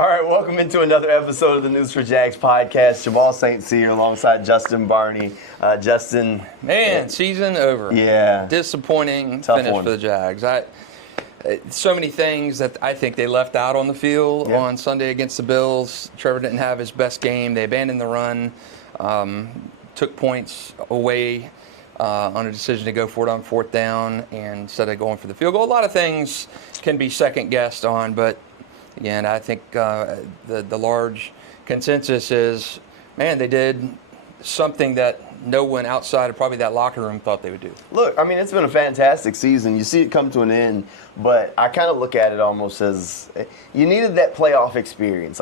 All right, welcome into another episode of the News4JAGs podcast. Jamal St here alongside Justin Barney. Justin. Man, season over. Yeah. Disappointing Tough finish one. for the Jags. So many things that I think they left out on the field on Sunday against the Bills. Trevor didn't have his best game. They abandoned the run, took points away on a decision to go for it on fourth down and instead of going for the field goal. A lot of things can be second-guessed on, but again, I think the large consensus is, man, they did something that no one outside of probably that locker room thought they would do. Look, I mean, it's been a fantastic season. You see it come to an end, but I kind of look at it almost as you needed that playoff experience.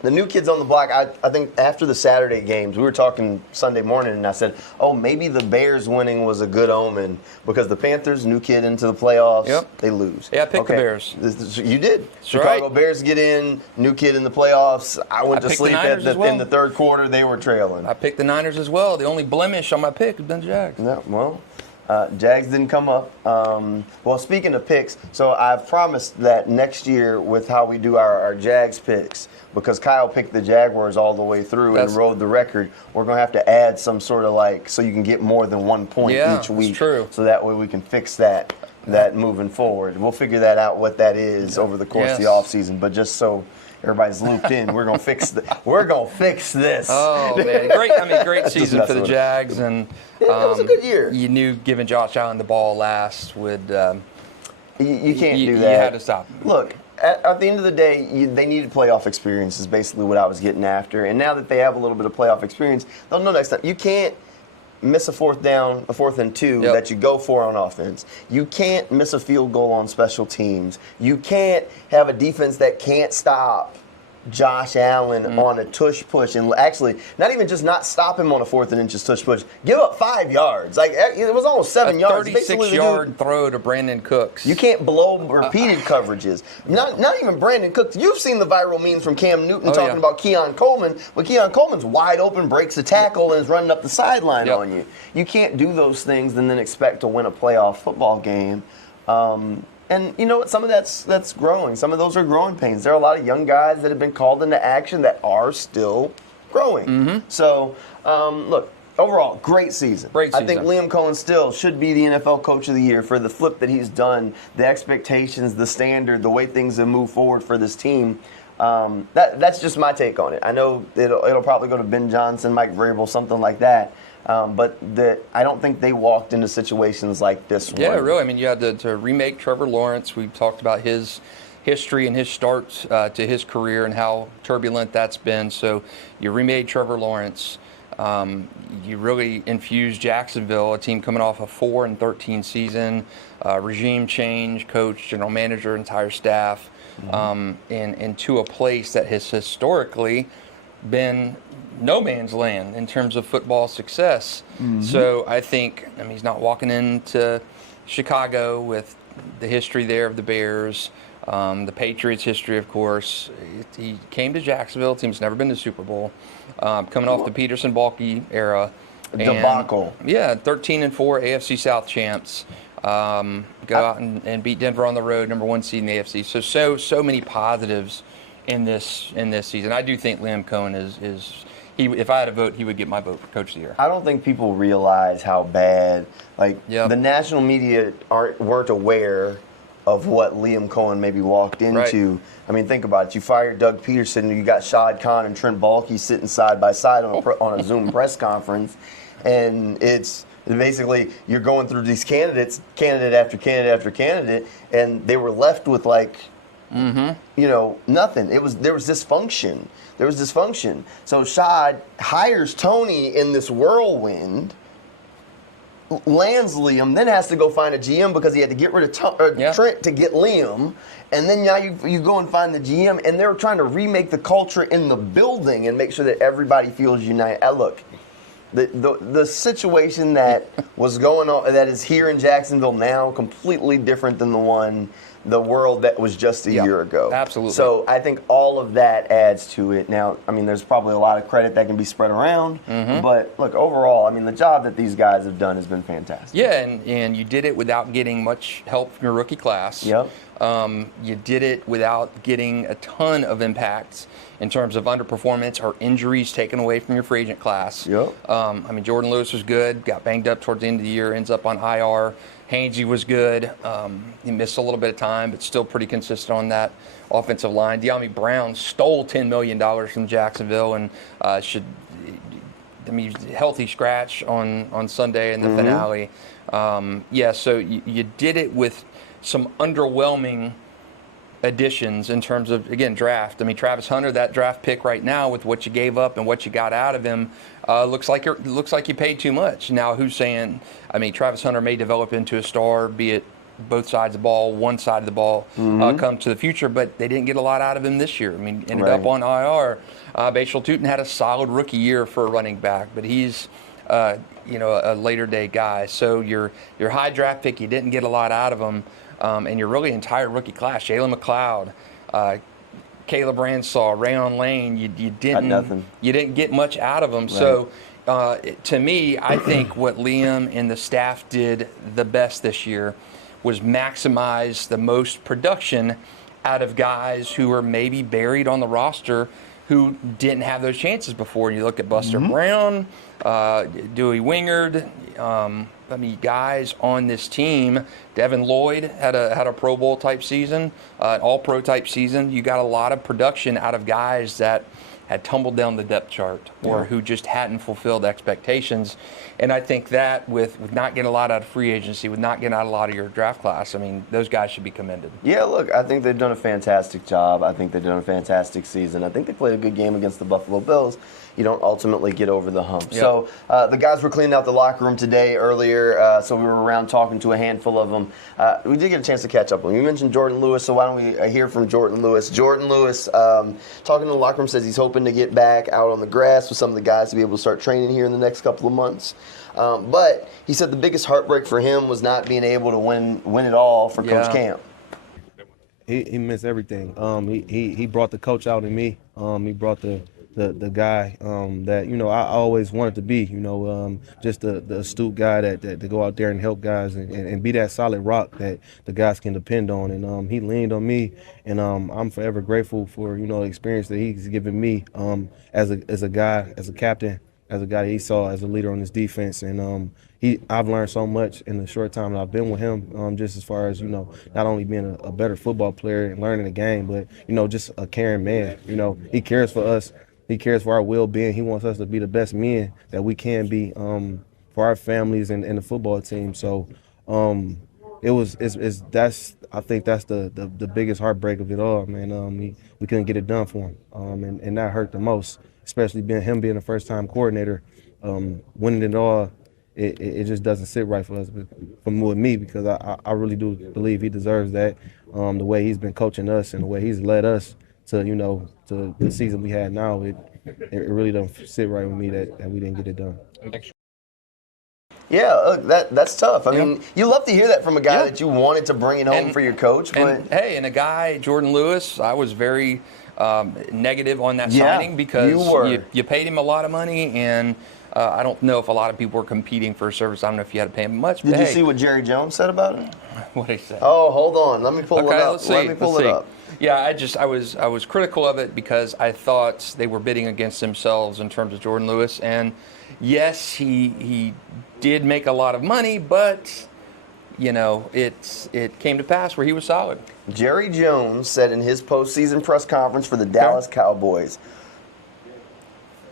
The new kids on the block, I think after the Saturday games, we were talking Sunday morning, and I said, oh, maybe the Bears winning was a good omen because the Panthers, new kid into the playoffs, they lose. Yeah, I picked the Bears. You did. That's Chicago right. Bears get in, new kid in the playoffs. I went to picked sleep the Niners as well. in the third quarter. They were trailing. I picked the Niners as well. The only blemish on my pick has been the Jags. Yeah, well, Jags didn't come up. Well, speaking of picks, so I've promised that next year with how we do our Jags picks, because Kyle picked the Jaguars all the way through and rode the record, we're going to have to add some sort of so you can get more than 1 point each week. That's true. So that way we can fix that moving forward. We'll figure that out, what that is, over the course of the offseason. But just so everybody's looped in, we're going to fix this. Oh, man. Great season for the Jags. And it was a good year. You knew giving Josh Allen the ball last would you can't do that. You had to stop him. Look, at the end of the day, they needed playoff experience is basically what I was getting after. And now that they have a little bit of playoff experience, they'll know next time. You can't miss a fourth and two that you go for on offense. You can't miss a field goal on special teams. You can't have a defense that can't stop Josh Allen on a tush push, and actually not even just not stop him on a 4th and inches tush push, give up 5 yards. It was almost 7 yards. 36-yard throw to Brandon Cooks. You can't blow repeated coverages. Not even Brandon Cooks. You've seen the viral memes from Cam Newton talking about Keon Coleman, but Keon Coleman's wide open, breaks a tackle, and is running up the sideline on you. You can't do those things and then expect to win a playoff football game. And you know what? Some of that's growing. Some of those are growing pains. There are a lot of young guys that have been called into action that are still growing. So, look, overall, great season. I think Liam Coen still should be the NFL Coach of the Year for the flip that he's done, the expectations, the standard, the way things have moved forward for this team. That's just my take on it. I know it'll probably go to Ben Johnson, Mike Vrabel, something like that. But I don't think they walked into situations like this one. Yeah, really. I mean, you had to remake Trevor Lawrence. We've talked about his history and his start to his career and how turbulent that's been. So you remade Trevor Lawrence. You really infused Jacksonville, a team coming off a 4-13 season, regime change, coach, general manager, entire staff, into a place that has historically been no man's land in terms of football success. So I think, he's not walking into Chicago with the history there of the Bears, the Patriots history, of course. He came to Jacksonville, team's never been to Super Bowl, coming off the Peterson-Balke era. Debacle. 13-4 AFC South champs. Go out and beat Denver on the road, number 1 seed in the AFC. So many positives in this season. I do think Liam Coen is if I had a vote, he would get my vote for Coach of the Year. I don't think people realize how bad, the national media weren't aware of what Liam Coen maybe walked into. Right. I mean, think about it. You fired Doug Peterson, you got Shad Khan and Trent Baalke sitting side by side on a Zoom press conference, and it's basically you're going through these candidates, candidate after candidate after candidate, and they were left with nothing. There was dysfunction. So Shad hires Tony in this whirlwind, lands Liam, then has to go find a GM because he had to get rid of Trent to get Liam. And then now you go and find the GM, and they're trying to remake the culture in the building and make sure that everybody feels united. Look, the situation that was going on, that is here in Jacksonville now, completely different than the world that was just a year ago. Absolutely. So I think all of that adds to it. Now, there's probably a lot of credit that can be spread around, but look, overall, the job that these guys have done has been fantastic. Yeah, and you did it without getting much help from your rookie class. Yep. You did it without getting a ton of impacts in terms of underperformance or injuries taken away from your free agent class. Yep. I mean, Jordan Lewis was good, got banged up towards the end of the year, ends up on IR. Hainsey was good. He missed a little bit of time, but still pretty consistent on that offensive line. De'Ami Brown stole $10 million from Jacksonville and healthy scratch on Sunday in the finale. So you did it with some underwhelming additions in terms of, again, draft. I mean, Travis Hunter, that draft pick right now with what you gave up and what you got out of him, looks like you paid too much. Now, who's saying? I mean, Travis Hunter may develop into a star, be it both sides of the ball, one side of the ball, come to the future, but they didn't get a lot out of him this year. I mean, ended up on IR. Bashal Tutin had a solid rookie year for a running back, but he's a later day guy. So your high draft pick, you didn't get a lot out of him. And your really entire rookie class, Jalen McLeod, Caleb Ransaw, Rayon Lane, you didn't get much out of them. Right. So to me, I think what Liam and the staff did the best this year was maximize the most production out of guys who were maybe buried on the roster who didn't have those chances before. You look at Buster Brown, Dewey Wingard, guys on this team. Devin Lloyd had a Pro Bowl type season, an All-Pro type season. You got a lot of production out of guys that had tumbled down the depth chart or who just hadn't fulfilled expectations. And I think that with not getting a lot out of free agency, with not getting out a lot of your draft class, I mean, those guys should be commended. Yeah, look, I think they've done a fantastic job. I think they've done a fantastic season. I think they played a good game against the Buffalo Bills. You don't ultimately get over the hump. Yep. So the guys were cleaning out the locker room today earlier, so we were around talking to a handful of them. We did get a chance to catch up with them. You mentioned Jordan Lewis, so why don't we hear from Jordan Lewis. Jordan Lewis, talking to the locker room, says he's hoping to get back out on the grass with some of the guys to be able to start training here in the next couple of months. But he said the biggest heartbreak for him was not being able to win it all for Coach Camp. He missed everything. He brought the coach out in me. He brought the guy that I always wanted to be. Just the astute guy that to go out there and help guys and be that solid rock that the guys can depend on. And he leaned on me, and I'm forever grateful for the experience that he's given me as a guy, as a captain, as a guy that he saw as a leader on this defense. And I've learned so much in the short time that I've been with him, just as far as, not only being a better football player and learning the game, but, just a caring man. He cares for us. He cares for our well-being. He wants us to be the best men that we can be for our families and the football team. So I think that's the biggest heartbreak of it all, man. We couldn't get it done for him, and that hurt the most, especially him being a first-time coordinator, winning it all. It just doesn't sit right for us, with me, because I really do believe he deserves that. The way he's been coaching us and the way he's led us to to the season we had now, it really don't sit right with me that we didn't get it done. Yeah, that's tough. I mean, you love to hear that from a guy that you wanted to bring it home for your coach. But and a guy, Jordan Lewis, I was very negative on that signing because you paid him a lot of money, and I don't know if a lot of people were competing for a service. I don't know if you had to pay him much. Did you see what Jerry Jones said about it? What did he say? Oh, hold on. Let me pull it up. Let me pull it up. Yeah, I was critical of it because I thought they were bidding against themselves in terms of Jordan Lewis. And yes, he did make a lot of money, but it came to pass where he was solid. Jerry Jones said in his postseason press conference for the Dallas Cowboys,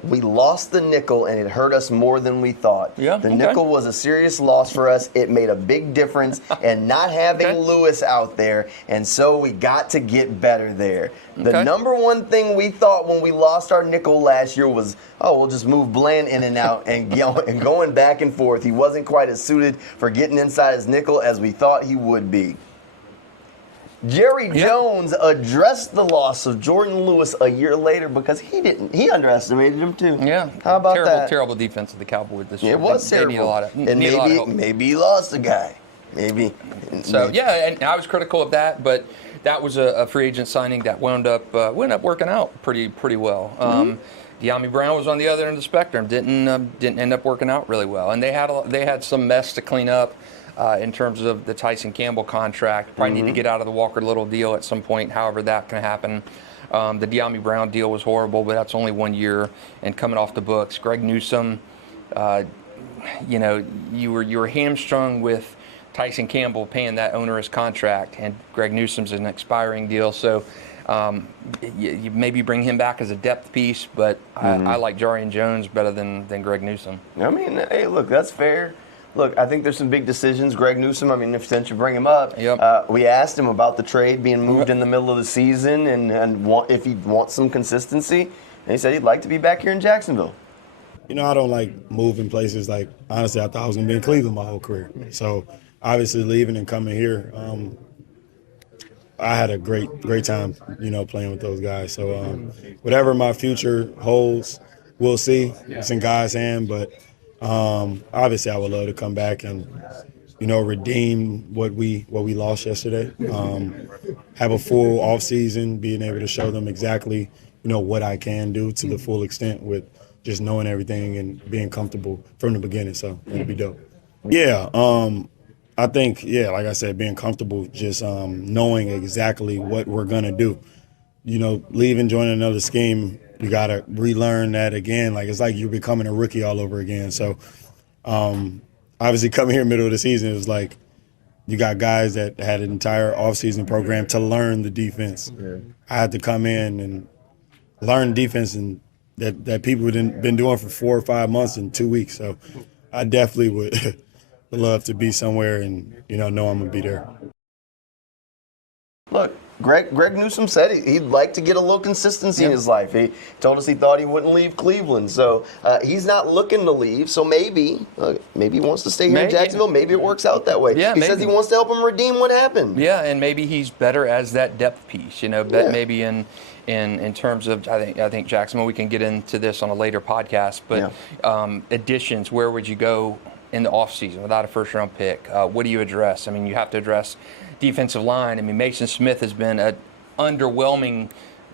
"We lost the nickel, and it hurt us more than we thought. The nickel was a serious loss for us. It made a big difference, and not having Lewis out there, and so we got to get better there. The number one thing we thought when we lost our nickel last year was, we'll just move Bland in and out and going back and forth. He wasn't quite as suited for getting inside his nickel as we thought he would be." Jerry Jones addressed the loss of Jordan Lewis a year later because he underestimated him too. Yeah. How about that? Terrible defense of the Cowboys this year. It was terrible. Need a lot of, and maybe he lost a guy. Maybe. So and I was critical of that, but that was a free agent signing that wound up working out pretty well. De'Ami Brown was on the other end of the spectrum. Didn't end up working out really well, and they had some mess to clean up. in terms of the Tyson Campbell contract. Probably need to get out of the Walker Little deal at some point, however that can happen. The De'Ami Brown deal was horrible, but that's only 1 year and coming off the books. Greg Newsome, you know, you were hamstrung with Tyson Campbell paying that onerous contract, and Greg Newsome's an expiring deal. So you maybe bring him back as a depth piece, but I like Jarian Jones better than Greg Newsome. I mean, hey, look, that's fair. Look, I think there's some big decisions. Greg Newsome, I mean, since you bring him up, we asked him about the trade being moved in the middle of the season and if he wants some consistency. And he said he'd like to be back here in Jacksonville. You know, I don't like moving places. Like, honestly, I thought I was going to be in Cleveland my whole career. So, obviously, leaving and coming here, I had a great time, you know, playing with those guys. So, whatever my future holds, we'll see. It's in God's hand, but obviously, I would love to come back and, you know, redeem what we lost yesterday. Have a full off season, being able to show them exactly, you know, what I can do to the full extent with just knowing everything and being comfortable from the beginning. So it'll be dope. Yeah, I think, like I said, being comfortable, just knowing exactly what we're gonna do. You know, leaving, joining another scheme, you got to relearn that again. Like, it's like you're becoming a rookie all over again. So, obviously, coming here middle of the season, it was like you got guys that had an entire offseason program to learn the defense. Yeah. I had to come in and learn defense and that people had been doing for 4 or 5 months in 2 weeks. So, I definitely would love to be somewhere and, you know I'm going to be there. Look, Greg Newsome said he'd like to get a little consistency in his life. He told us he thought he wouldn't leave Cleveland. So he's not looking to leave. So maybe he wants to stay here in Jacksonville. Maybe it works out that way. Yeah, he says he wants to help him redeem what happened. Yeah, and maybe he's better as that depth piece. You know, maybe in terms of, I think Jacksonville, we can get into this on a later podcast, but additions, where would you go in the offseason without a first-round pick? What do you address? I mean, you have to address defensive line. I mean, Mason Smith has been an underwhelming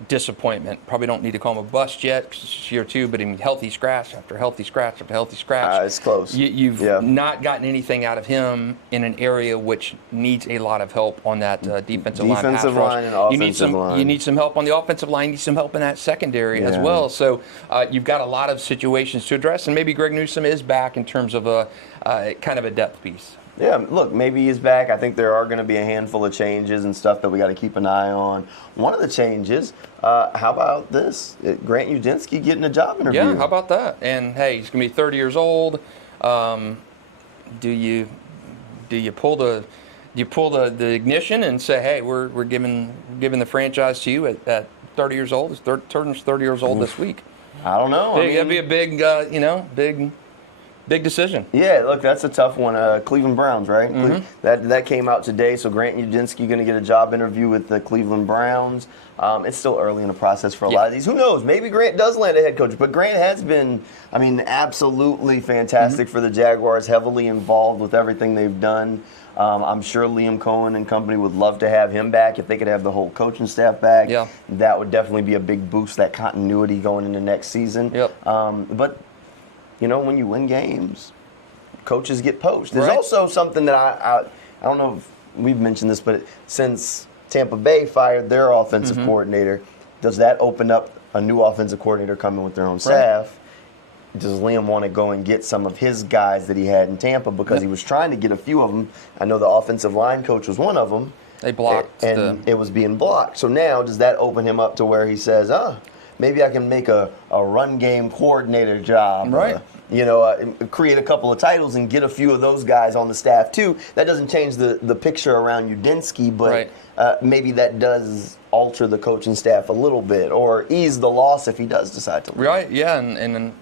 disappointment. Probably don't need to call him a bust yet because it's year 2, but I mean, healthy scratch after healthy scratch after healthy scratch. It's close. You've not gotten anything out of him in an area which needs a lot of help on that defensive line. Defensive line and offensive line. You need some help on the offensive line. You need some help in that secondary as well. So you've got a lot of situations to address, and maybe Greg Newsome is back in terms of a kind of a depth piece. Yeah, look, maybe he's back. I think there are going to be a handful of changes and stuff that we got to keep an eye on. One of the changes, how about this? Grant Udinski getting a job interview. Yeah, how about that? And hey, he's going to be 30 years old. Do you pull the ignition and say, hey, we're giving the franchise to you at 30 years old? He turns 30 years old this week. I don't know. It'd be a big. Big decision. Yeah, look, that's a tough one. Cleveland Browns, right? That came out today. So Grant Udinski going to get a job interview with the Cleveland Browns. It's still early in the process for a lot of these. Who knows? Maybe Grant does land a head coach. But Grant has been, I mean, absolutely fantastic for the Jaguars, heavily involved with everything they've done. I'm sure Liam Coen and company would love to have him back. If they could have the whole coaching staff back, that would definitely be a big boost, that continuity going into next season. But you know, when you win games, coaches get poached. There's also something that I don't know if we've mentioned this, but since Tampa Bay fired their offensive coordinator, does that open up a new offensive coordinator coming with their own staff? Does Liam want to go and get some of his guys that he had in Tampa because he was trying to get a few of them? I know the offensive line coach was one of them. They blocked. And it was being blocked. So now does that open him up to where he says, maybe I can make a run game coordinator job. Create a couple of titles and get a few of those guys on the staff too. That doesn't change the picture around Udinski, but maybe that does alter the coaching staff a little bit or ease the loss if he does decide to leave. Right, yeah, and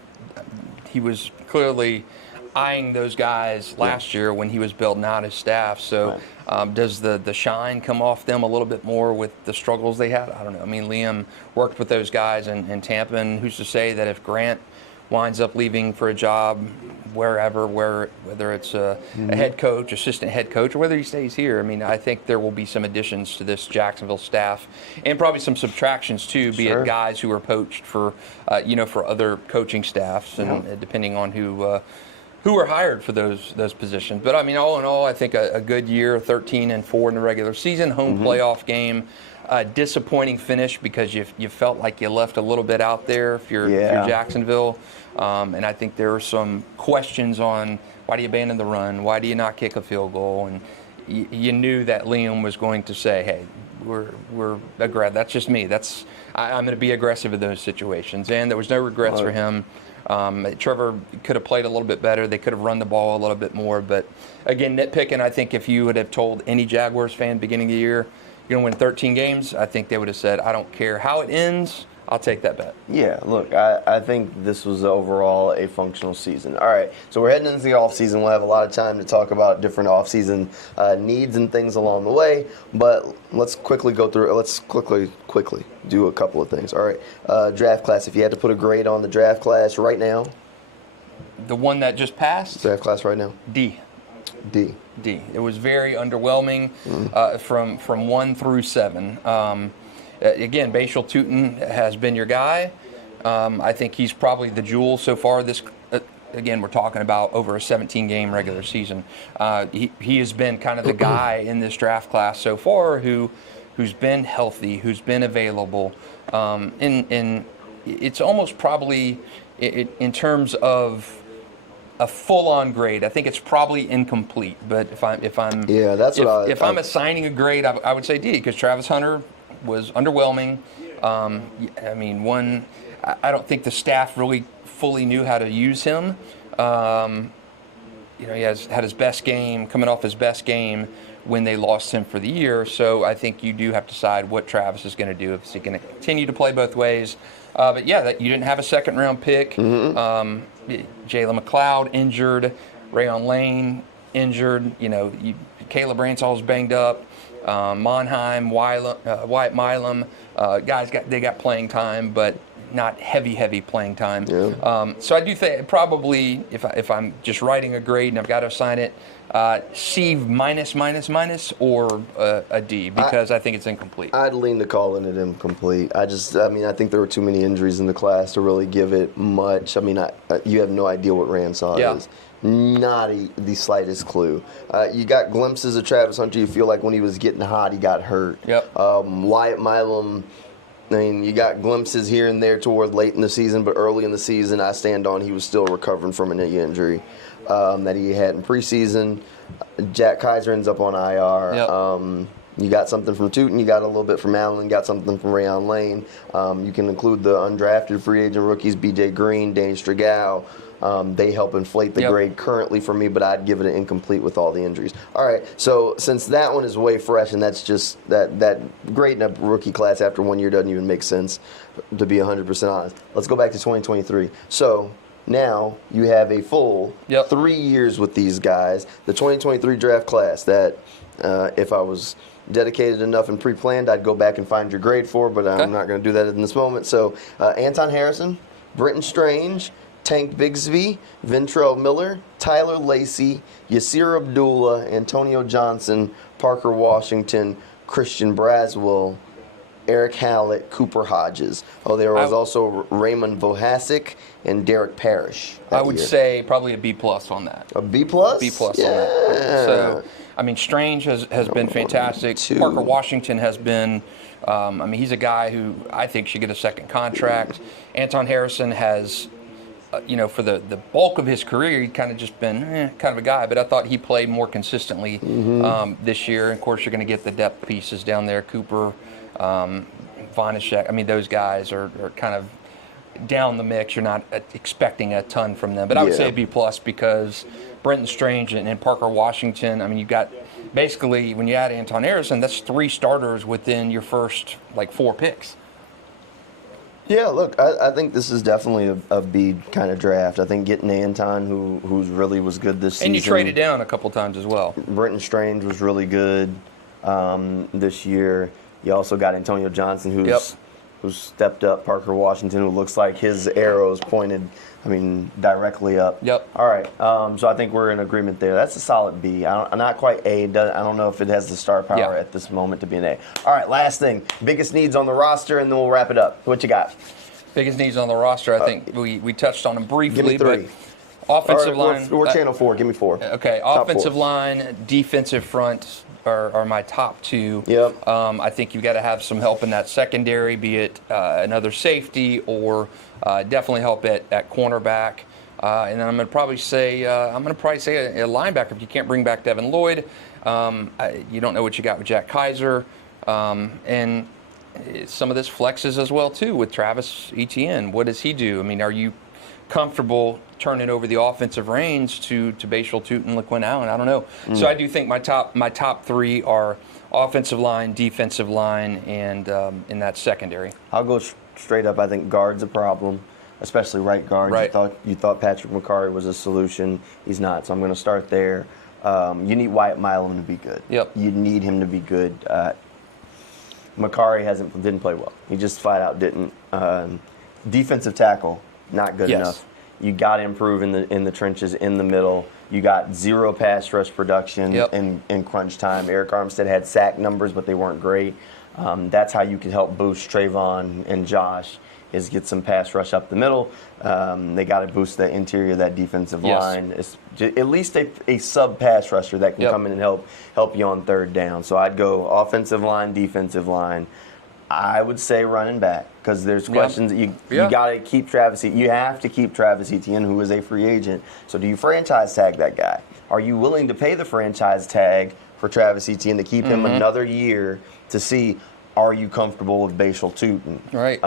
he was clearly eyeing those guys last year when he was building out his staff. So does the shine come off them a little bit more with the struggles they had? I don't know. I mean, Liam worked with those guys in Tampa, and who's to say that if Grant winds up leaving for a job wherever, whether it's a head coach, assistant head coach, or whether he stays here. I mean, I think there will be some additions to this Jacksonville staff and probably some subtractions too, be it guys who are poached for other coaching staffs, and depending on who were hired for those positions. But I mean, all in all, I think a good year, 13-4 in the regular season, home playoff game. Disappointing finish because you felt like you left a little bit out there if you're Jacksonville. And I think there were some questions on why do you abandon the run? Why do you not kick a field goal? And you knew that Liam was going to say, hey, we're aggressive. That's just me. I'm going to be aggressive in those situations. And there was no regrets for him. Trevor could have played a little bit better. They could have run the ball a little bit more. But again, nitpicking, I think if you would have told any Jaguars fan beginning of the year, you're going to win 13 games, I think they would have said, I don't care how it ends, I'll take that bet. Yeah, look, I think this was overall a functional season. All right, so we're heading into the offseason. We'll have a lot of time to talk about different offseason needs and things along the way, but let's quickly go through, let's quickly do a couple of things. All right, draft class, if you had to put a grade on the draft class right now. The one that just passed? Draft class right now. D. It was very underwhelming from 1 through 7. Again, Bashal Tootin has been your guy. I think he's probably the jewel so far. Again, we're talking about over a 17-game regular season. He has been kind of the guy in this draft class so far who's been healthy, who's been available. And it's almost probably in terms of a full-on grade. I think it's probably incomplete. But if I'm assigning a grade, I would say D, because Travis Hunter was underwhelming. I mean, I don't think the staff really fully knew how to use him. He had his best game, coming off his best game when they lost him for the year. So I think you do have to decide what Travis is going to do. Is he going to continue to play both ways? But yeah, you didn't have a second-round pick. Jalen McLeod injured, Rayon Lane injured. Caleb Ransall's banged up. Monheim, Wyatt Milam, guys got playing time, but not heavy playing time. Yeah. So I do think probably if I'm just writing a grade and I've got to assign it, C minus or a D, because I think it's incomplete. I'd lean to calling it incomplete. I think there were too many injuries in the class to really give it much. I mean, you have no idea what Ransall is. Not the slightest clue. You got glimpses of Travis Hunter. You feel like when he was getting hot, he got hurt. Yep. Wyatt Milam, I mean, you got glimpses here and there toward late in the season, but early in the season, I stand on he was still recovering from a knee injury that he had in preseason. Jack Kaiser ends up on IR. Yep. You got something from Tootin, you got a little bit from Allen, got something from Rayon Lane. You can include the undrafted free agent rookies, B.J. Green, Danny Strigau. They help inflate the grade currently for me, but I'd give it an incomplete with all the injuries. All right, so since that one is way fresh, and that's just that grade in a rookie class after 1 year doesn't even make sense, to be 100% honest. Let's go back to 2023. So now you have a full 3 years with these guys. The 2023 draft class that if I was dedicated enough and pre-planned, I'd go back and find your grade for, but I'm not going to do that in this moment. So Anton Harrison, Brenton Strange, Tank Bigsby, Ventrell Miller, Tyler Lacey, Yasir Abdullah, Antonio Johnson, Parker Washington, Christian Braswell, Eric Hallett, Cooper Hodges. There was also Raymond Vohasek and Derek Parrish. I would say probably a B+ on that. A B+? B+ on that. So, I mean, Strange has been fantastic. Parker Washington has been, he's a guy who I think should get a second contract. Anton Harrison has, for the bulk of his career, he'd kind of just been kind of a guy, but I thought he played more consistently this year. Of course, you're going to get the depth pieces down there. Cooper, Vonishek, I mean, those guys are kind of down the mix. You're not expecting a ton from them. But I would say B+ because Brenton Strange and Parker Washington, I mean, you've got basically, when you add Anton Harrison, that's 3 starters within your first, 4 picks. Yeah, look, I think this is definitely a B kind of draft. I think getting Anton, who really was good this season. And you traded down a couple times as well. Brenton Strange was really good this year. You also got Antonio Johnson, who's stepped up. Parker Washington, who looks like his arrows pointed, directly up. Yep. All right, so I think we're in agreement there. That's a solid B. Not quite A. I don't know if it has the star power at this moment to be an A. All right, last thing. Biggest needs on the roster, and then we'll wrap it up. What you got? Biggest needs on the roster, I think we touched on them briefly. Give me 3. Offensive line. Or Channel 4. Give me 4. Okay, Top offensive 4. line, defensive front are my top 2. Yep. I think you've got to have some help in that secondary, be it another safety or definitely help at cornerback. And then I'm going to probably say a linebacker if you can't bring back Devin Lloyd. You don't know what you got with Jack Kaiser. And some of this flexes as well, too, with Travis Etienne. What does he do? I mean, are you comfortable turning over the offensive reins to Bashal Tootin and LaQuinn Allen? I don't know. So I do think my top 3 are offensive line, defensive line, and in that secondary. I'll go straight up. I think guard's a problem, especially right guard. Right. You thought Patrick McCarry was a solution. He's not, so I'm going to start there. You need Wyatt Milam to be good. Yep. You need him to be good. McCarry didn't play well. He just flat out didn't. Defensive tackle, not good enough. You got to improve in the trenches, in the middle. You got 0 pass rush production in crunch time. Eric Armstead had sack numbers, but they weren't great. That's how you can help boost Trayvon and Josh, is get some pass rush up the middle. They got to boost the interior of that defensive line. It's at least a sub pass rusher that can come in and help you on third down. So I'd go offensive line, defensive line. I would say running back, because there's questions that you got to keep Travis. You have to keep Travis Etienne, who is a free agent. So do you franchise tag that guy? Are you willing to pay the franchise tag for Travis Etienne to keep him another year to see, are you comfortable with Bashal Tootin? Right.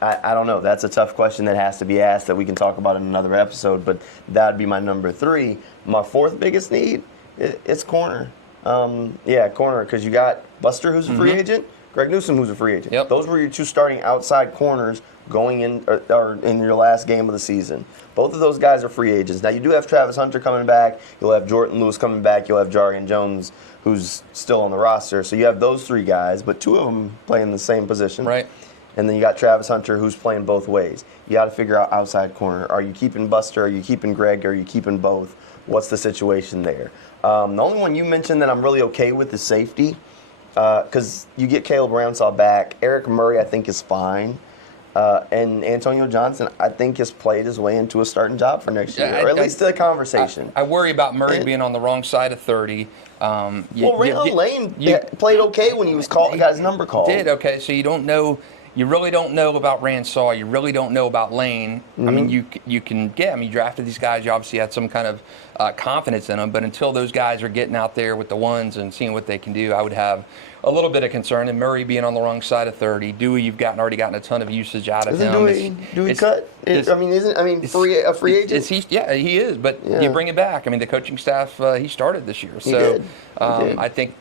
I don't know. That's a tough question that has to be asked that we can talk about in another episode, but that would be my number 3. My 4th biggest need, it's corner. Corner, because you got Buster, who's a free agent, Greg Newsome, who's a free agent. Yep. Those were your 2 starting outside corners going in or in your last game of the season. Both of those guys are free agents. Now, you do have Travis Hunter coming back. You'll have Jordan Lewis coming back. You'll have Jarian Jones, who's still on the roster. So you have those 3 guys, but 2 of them play in the same position. Right. And then you got Travis Hunter, who's playing both ways. You got to figure out outside corner. Are you keeping Buster? Are you keeping Greg? Are you keeping both? What's the situation there? The only one you mentioned that I'm really okay with is safety, because you get Caleb Ramsaw back. Eric Murray, I think, is fine. And Antonio Johnson, I think, has played his way into a starting job for next year, or at least a conversation. I worry about Murray being on the wrong side of 30. Raylan Lane played okay when he was got his number called. Did okay, so you don't know. You really don't know about Ransaw. You really don't know about Lane. I mean, you can get. I mean, you drafted these guys. You obviously had some kind of confidence in them. But until those guys are getting out there with the ones and seeing what they can do, I would have a little bit of concern. And Murray being on the wrong side of 30. Dewey, you've already gotten a ton of usage out of him. Dewey cut? A free agent? He is. But you bring it back. I mean, the coaching staff, he started this year. So I think.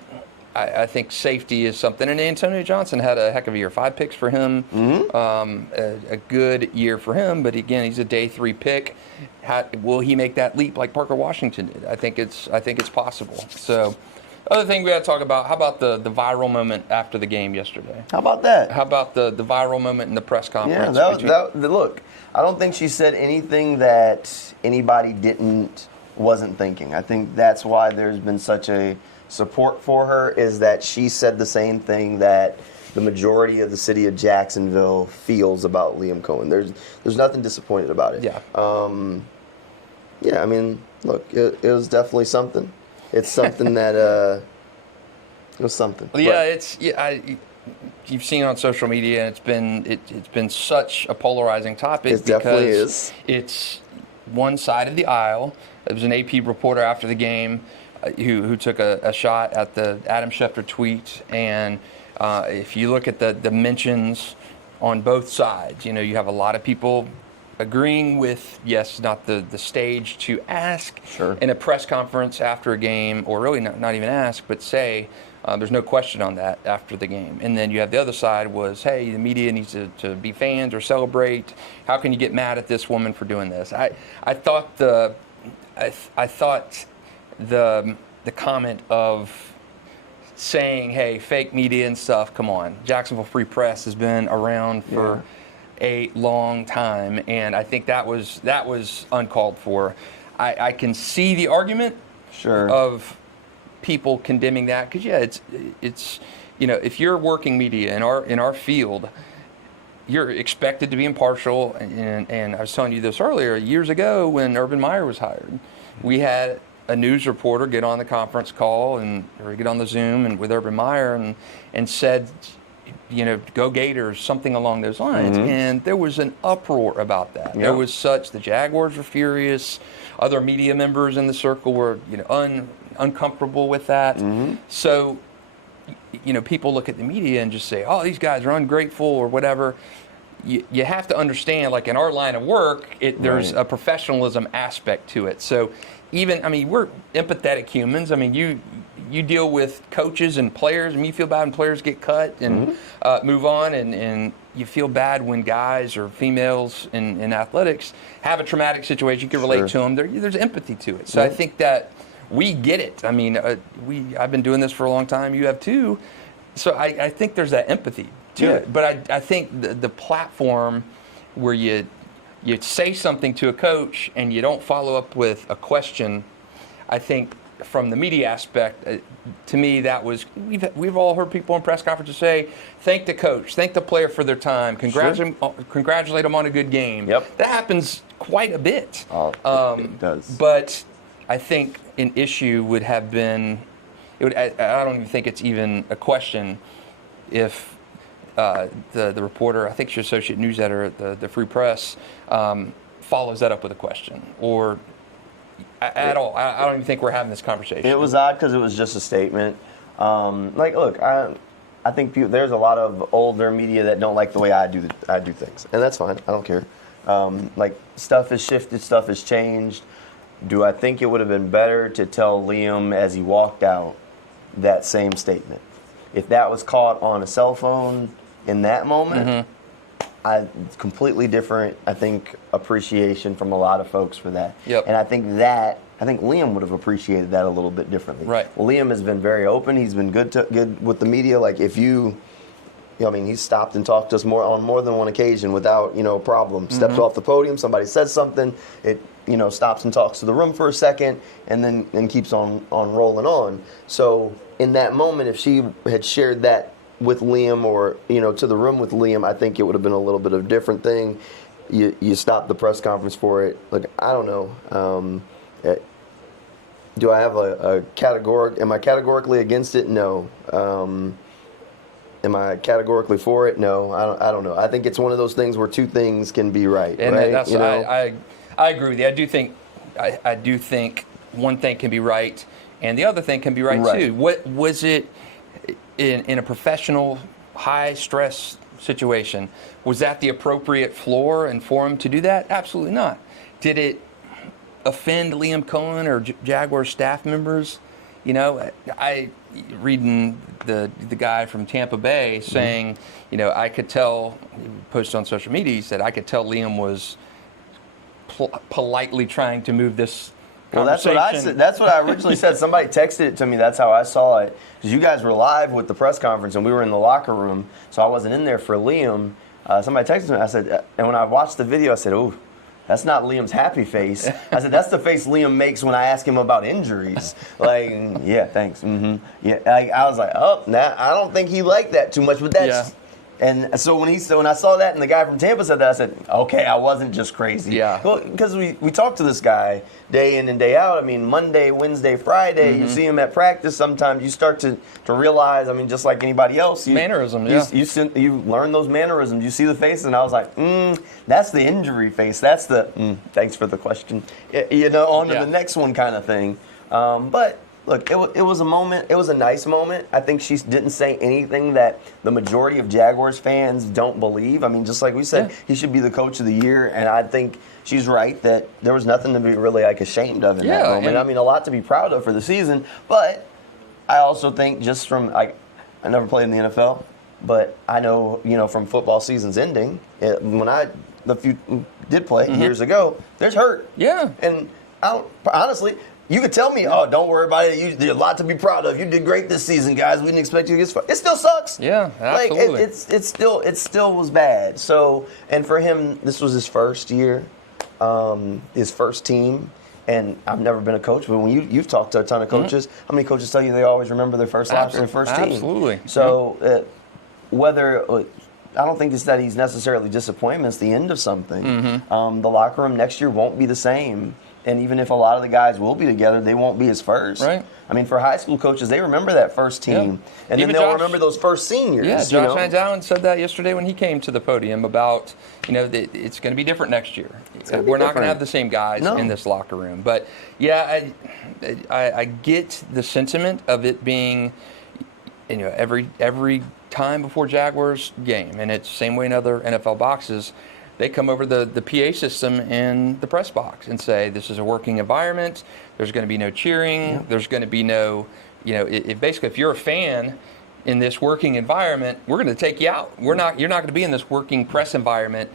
I think safety is something, and Antonio Johnson had a heck of a year. 5 picks for him, a good year for him. But again, he's a day 3 pick. Will he make that leap like Parker Washington did? I think it's possible. So, other thing we got to talk about. How about the viral moment after the game yesterday? How about that? How about the viral moment in the press conference? Look, I don't think she said anything that anybody wasn't thinking. I think that's why there's been such a support for her, is that she said the same thing that the majority of the city of Jacksonville feels about Liam Coen. There's nothing disappointed about it. I mean, look, it was definitely something. It's something that it was something. Yeah, you've seen it on social media, and it's been such a polarizing topic. It definitely is. It's one side of the aisle. There was an AP reporter after the game who took a shot at the Adam Schefter tweet, and if you look at the mentions on both sides, you have a lot of people agreeing with, yes, not the stage to ask in a press conference after a game, or really not even ask, but say there's no question on that after the game. And then you have the other side was, hey, the media needs to be fans or celebrate. How can you get mad at this woman for doing this? I thought the comment of saying, hey, fake media and stuff, come on. Jacksonville Free Press has been around for a long time, and I think that was uncalled for. I can see the argument of people condemning that, because it's if you're working media in our field, you're expected to be impartial. And I was telling you this earlier, years ago when Urban Meyer was hired, we had a news reporter get on the conference call or get on the Zoom and with Urban Meyer and said, go Gators, something along those lines. And there was an uproar about that. There was the Jaguars were furious. Other media members in the circle were, uncomfortable with that. So, people look at the media and just say, oh, these guys are ungrateful or whatever. You have to understand, like in our line of work, there's a professionalism aspect to it. So we're empathetic humans. You deal with coaches and players, and you feel bad when players get cut and move on, and you feel bad when guys or females in athletics have a traumatic situation. You can relate to them. There's empathy to it. So I think that we get it. I've been doing this for a long time. You have too. So I think there's that empathy to it. But I think the platform where you say something to a coach and you don't follow up with a question, I think from the media aspect, to me that was we've all heard people in press conferences say, thank the coach, thank the player for their time, congratulate them on a good game. That happens quite a bit. It does. But I think an issue would have been, I don't even think it's even a question if the reporter, I think she's associate news editor at the Free Press, follows that up with a question or at all. I don't even think we're having this conversation. It was odd because it was just a statement. Look, I think there's a lot of older media that don't like the way I do things, and that's fine. I don't care. Stuff has shifted, stuff has changed. Do I think it would have been better to tell Liam as he walked out that same statement? If that was caught on a cell phone in that moment, completely different, I think, appreciation from a lot of folks for that. And I think Liam would have appreciated that a little bit differently. Liam has been very open. He's been good with the media. Like if he's stopped and talked to us on more than one occasion without, problem. Steps off the podium, somebody says something, it stops and talks to the room for a second, and then keeps on rolling on. So in that moment, if she had shared that with Liam or, to the room with Liam, I think it would have been a little bit of a different thing. You stop the press conference for it. Look, I don't know. Do I have am I categorically against it? No. Am I categorically for it? No. I don't know. I think it's one of those things where two things can be right. And right? That's, I agree with you. I do think one thing can be right, and the other thing can be right too. What was it in a professional, high-stress situation? Was that the appropriate floor and forum to do that? Absolutely not. Did it offend Liam Coen or Jaguars staff members? I reading the guy from Tampa Bay saying, I could tell, he posted on social media, he said, I could tell Liam was politely trying to move this conversation. Well, that's what I said. That's what I originally said. Somebody texted it to me. That's how I saw it. Because you guys were live with the press conference, and we were in the locker room, so I wasn't in there for Liam. Somebody texted me. I said, and when I watched the video, I said, "Ooh, that's not Liam's happy face." I said, "That's the face Liam makes when I ask him about injuries." Yeah, thanks. Yeah, I was like, "Oh, nah, I don't think he liked that too much." But that's. And so when I saw that and the guy from Tampa said that, I said, okay, I wasn't just crazy. Well, because we talked to this guy day in and day out. Monday, Wednesday, Friday, you see him at practice. Sometimes you start to realize, just like anybody else. Mannerisms, you learn those mannerisms. You see the face, and I was like, that's the injury face. That's the, thanks for the question. On to the next one kind of thing. But look, it was a moment. It was a nice moment. I think she didn't say anything that the majority of Jaguars fans don't believe. Just like we said, he should be the coach of the year, and I think she's right that there was nothing to be really ashamed of in that moment. A lot to be proud of for the season. But I also think just from I never played in the NFL, but I know from football seasons ending when the few did play years ago, there's hurt. And honestly. You could tell me, oh, don't worry about it. There's a lot to be proud of. You did great this season, guys. We didn't expect you to get far. It still sucks. Yeah, absolutely. It still was bad. So, and for him, this was his first year, his first team. And I've never been a coach, but when you've talked to a ton of coaches, how many coaches tell you they always remember their first team? Absolutely. So whether don't think it's that he's necessarily disappointment. It's the end of something. The locker room next year won't be the same. And even if a lot of the guys will be together, they won't be his first. Right. I mean, for high school coaches, they remember that first team. And even then they'll Josh, remember those first seniors. Yeah, Josh Hines Allen said that yesterday when he came to the podium about, that it's going to be different next year. We're not going to have the same guys in this locker room. But, yeah, I get the sentiment of it being, every time before Jaguars game, and it's the same way in other NFL boxes, they come over the PA system in the press box and say, this is a working environment. There's going to be no cheering. There's going to be no, basically, if you're a fan in this working environment, we're going to take you out. You're not going to be in this working press environment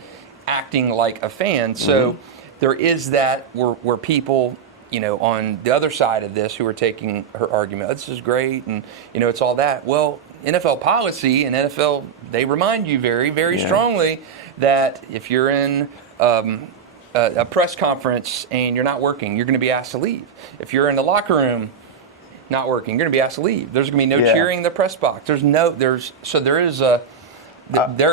acting like a fan. So there is that where people, on the other side of this who are taking her argument, this is great, and, it's all that. Well, NFL policy and NFL, they remind you very, very strongly that if you're in a press conference and you're not working, you're going to be asked to leave. If you're in the locker room not working, you're going to be asked to leave. There's going to be no cheering in the press box. There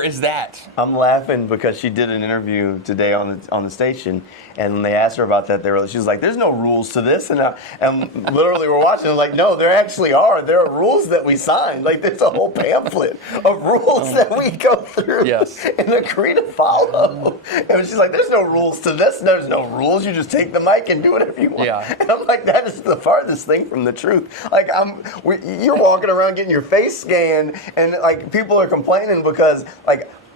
is that. I'm laughing because she did an interview today on the station, and when they asked her about that, she was like, "There's no rules to this," and literally we're watching, like, no, there actually are. There are rules that we signed. Like, there's a whole pamphlet of rules that we go through and agree to follow. And she's like, "There's no rules to this. There's no rules. You just take the mic and do whatever you want." Yeah. And I'm like, that is the farthest thing from the truth. Like, you're walking around getting your face scanned, and like people are complaining because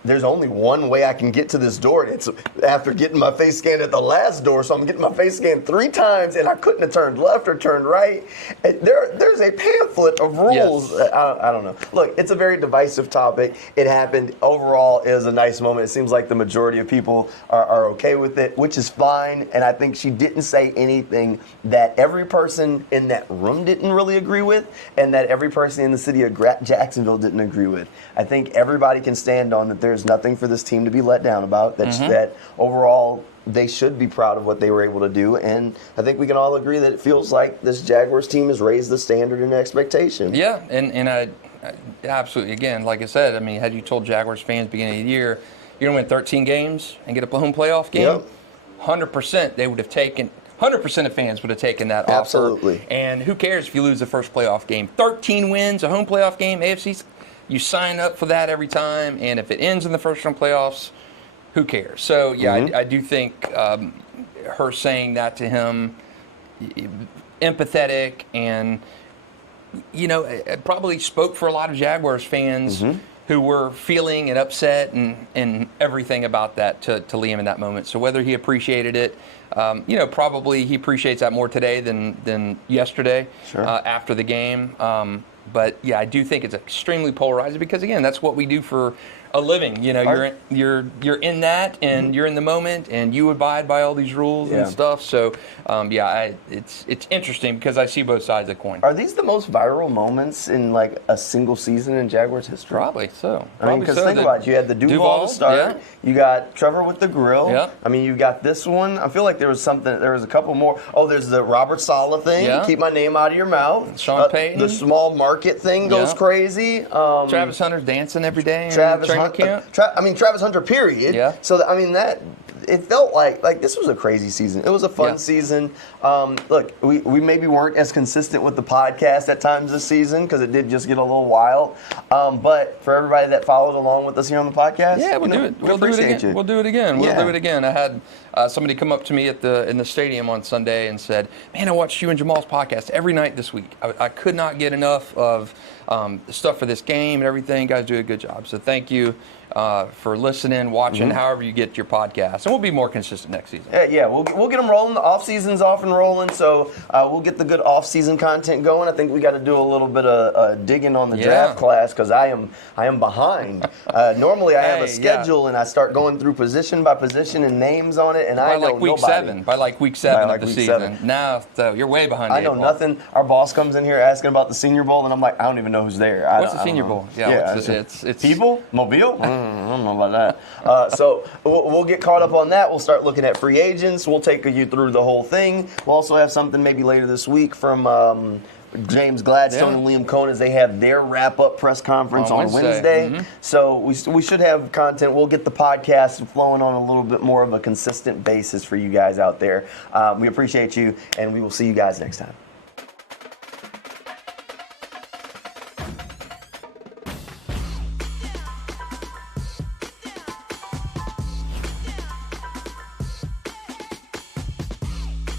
there's only one way I can get to this door. It's after getting my face scanned at the last door, so I'm getting my face scanned 3 times, and I couldn't have turned left or turned right. There's a pamphlet of rules. Yes. I don't know. Look, it's a very divisive topic. It happened. Overall, it was a nice moment. It seems like the majority of people are okay with it, which is fine. And I think she didn't say anything that every person in that room didn't really agree with, and that every person in the city of Jacksonville didn't agree with. I think everybody can stand on that. There's nothing for this team to be let down about. That overall, they should be proud of what they were able to do. And I think we can all agree that it feels like this Jaguars team has raised the standard and expectation. Yeah, and I absolutely, again, like I said, I mean, had you told Jaguars fans beginning of the year, you're going to win 13 games and get a home playoff game, 100% they would have taken 100% of fans would have taken that offer. Absolutely. And who cares if you lose the first playoff game? 13 wins, a home playoff game, AFC. You sign up for that every time, and if it ends in the first round playoffs, who cares? So, yeah, I do think her saying that to him, empathetic, and, it probably spoke for a lot of Jaguars fans who were feeling and upset and everything about that to Liam in that moment. So whether he appreciated it, probably he appreciates that more today than yesterday after the game. But yeah, I do think it's extremely polarizing because, again, that's what we do for a living. You're in that, and you're in the moment, and you abide by all these rules and stuff. So, it's interesting because I see both sides of the coin. Are these the most viral moments in like a single season in Jaguars history? Probably so. I mean, because think about it. You had the Duval to start. Yeah. You got Trevor with the grill. Yeah. I mean, you got this one. I feel like there was a couple more. Oh, there's the Robert Saleh thing. Yeah. Keep my name out of your mouth. Sean Payton. The small market thing goes crazy. Travis Hunter's dancing every day. Travis Hunter, period. Yeah. So, it felt like this was a crazy season. It was a fun season. Look, we maybe weren't as consistent with the podcast at times this season because it did just get a little wild. But for everybody that followed along with us here on the podcast, we'll do it. We'll do it again. We'll do it again. I had somebody come up to me in the stadium on Sunday and said, "Man, I watched you and Jamal's podcast every night this week. I could not get enough of stuff for this game and everything. You guys do a good job. So thank you for listening, watching, however you get your podcast. And we'll be more consistent next season. We'll get them rolling. The off-season's off and rolling, so we'll get the good off-season content going. I think we got to do a little bit of digging on the draft class because I am behind. Normally I have a schedule and I start going through position by position and names on it, and by I know week nobody. 7. By like week 7 of the season. Now, so you're way behind. I know nothing. Our boss comes in here asking about the Senior Bowl, and I'm like, I don't even know who's there. What's the Senior Bowl? It's people? Mobile? I don't know about that. So we'll get caught up on that. We'll start looking at free agents. We'll take you through the whole thing. We'll also have something maybe later this week from James Gladstone and Liam Coen as they have their wrap-up press conference on Wednesday. So we should have content. We'll get the podcast flowing on a little bit more of a consistent basis for you guys out there. We appreciate you, and we will see you guys next time.